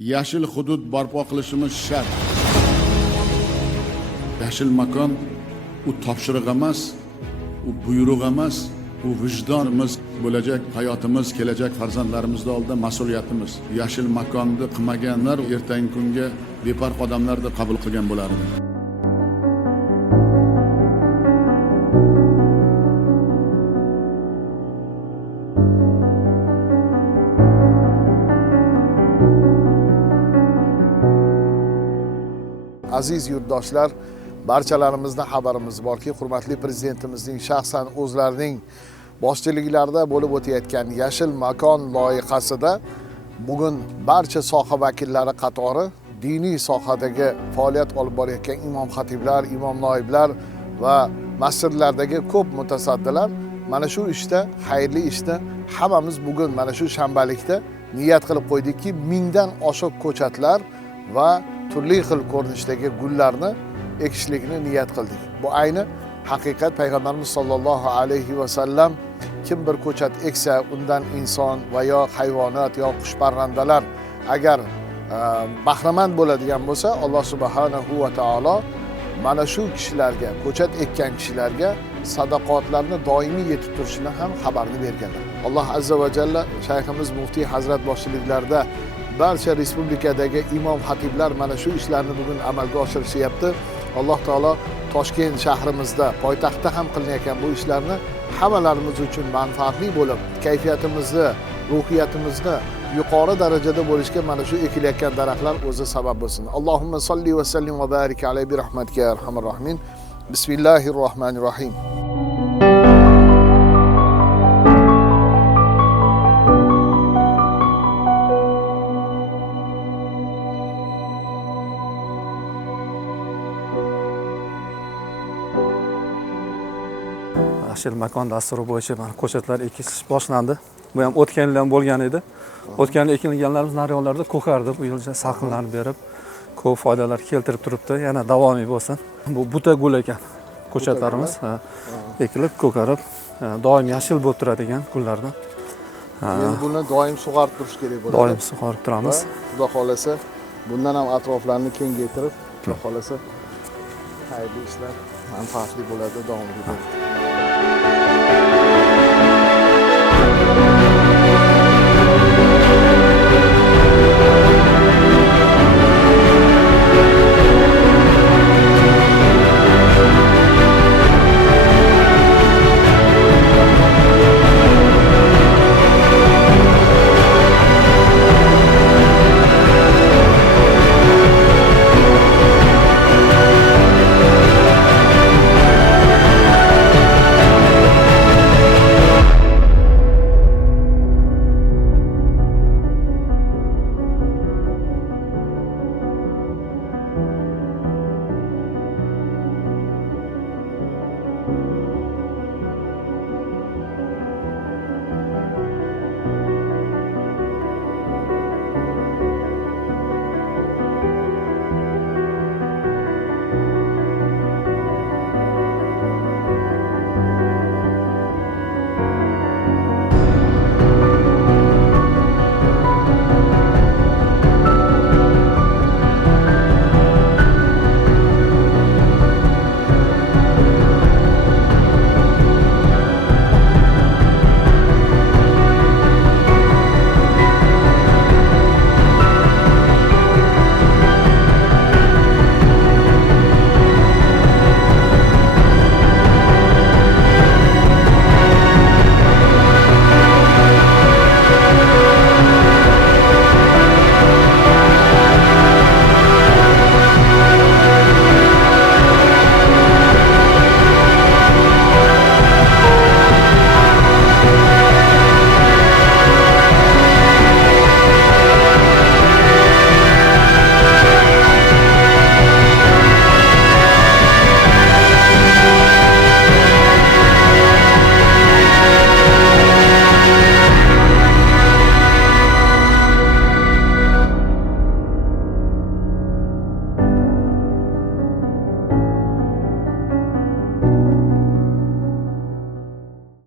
Yashil hudud barpo qilishimiz shart. Yashil makon u topshiriq emas, u buyruq emas, u vijdonimiz, bo'lajak hayotimiz, kelajak farzandlarimiz oldida mas'uliyatimiz. Yashil makonni qilmaganlar ertangi kunga befarq odamlarni qabul qilgan bo'lardi. Aziz yurtdoshlar, barchalarimizda xabarimiz borki, hurmatli prezidentimizning shaxsan o'zlarining boshchiliklarida bo'lib o'tayotgan Yashil makon loyihasida bugun barcha soha vakillari qatori diniy sohadagi faoliyat olib borayotgan imom xatiblar, imom noiblar va masjidlardagi ko'p mutasaddilar mana shu ishda, xayrli ishda hammamiz bugun mana shu shanbalikda niyat qilib qo'ydikki, 1000 dan oshiq ko'chatlar va turli xil ko'rinishdagi gullarni ekishlikni niyat qildik. Bu ayni haqiqat. Payg'ambarimiz sollallohu alayhi va sallam kim bir ko'chat eksa, undan inson va yo hayvonot yo qushparrandalar agar bahramand bo'ladigan bo'lsa, Alloh subhanahu va taolo mana shu kishilarga, ko'chat ekkan kishilarga sadaqotlarni doimiy yetib turishini ham xabarni berganlar. Alloh azza va jalla shayximiz muftiy hazrat boshchiliklarida barcha respublikadagi imom xatiblar mana shu ishlarni bugun amalga oshirishyapti. Alloh taolo Toshkent shahrimizda, poytaxtda ham qilinayotgan bu ishlarni hammalarimiz uchun manfaatli bo'lib, kayfiyatimizni, ruhiyatimizni yuqori darajada bo'lishga mana shu ekilayotgan daraxtlar o'zi sabab bo'lsin. Allohumma solli va sallim va barik alayhi bi rahmatika ya arhamar rohimin. Bismillahirrohmanirrohim. Yashil makon dasturi bo'yicha mana ko'chatlar ekish boshlandi. Bu ham o'tgan yil ham bo'lgan edi. O'tgan yil ekilganlarimiz naryoqlarda ko'kardi. Bu yil salqinlarni berib, ko'p foydalar keltirib turibdi. Yana davomiy bo'lsin. Bu buta gul ekan. Ko'chatlarimiz ekilib, ko'karib, doim yashil bo'lib turadigan gullardan. Endi buni doim sug'orib turish kerak bo'ladi. Doim sug'orib turamiz. Xudo xolasa, bundan ham atroflarni kengaytirib, xudo xolasa xayrli ishlar, manfaatli bo'ladi, davom etadi.